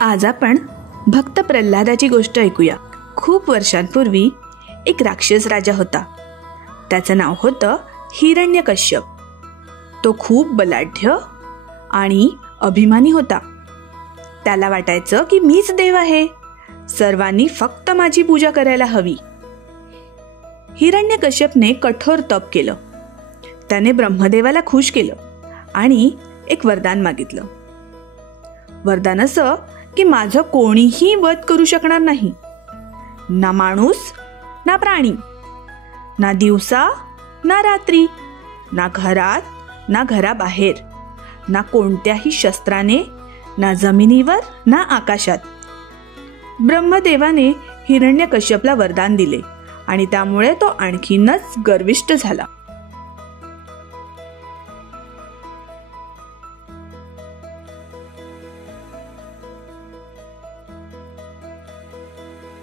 आज आपण भक्त प्रल्हादाची गोष्ट ऐकूया. खूप वर्षांपूर्वी एक राक्षस राजा होता. त्याचं नाव होतं हिरण्यकश्यप. तो खूप बलाढ्य आणि अभिमानी होता. त्याला वाटायचं की मीच देव आहे, सर्वांनी फक्त माझी पूजा करायला हवी. हिरण्यकश्यपने कठोर तप केलं. त्याने ब्रह्मदेवाला खुश केलं आणि एक वरदान मागितलं. वरदान असं की माझं कोणीही वध करू शकणार नाही, ना माणूस ना प्राणी, ना दिवसा ना रात्री, ना घरात ना घराबाहेर, ना कोणत्याही शस्त्राने, ना जमिनीवर ना आकाशात. ब्रह्मदेवाने हिरण्यकश्यपला वरदान दिले आणि त्यामुळे तो आणखीनच गर्विष्ठ झाला.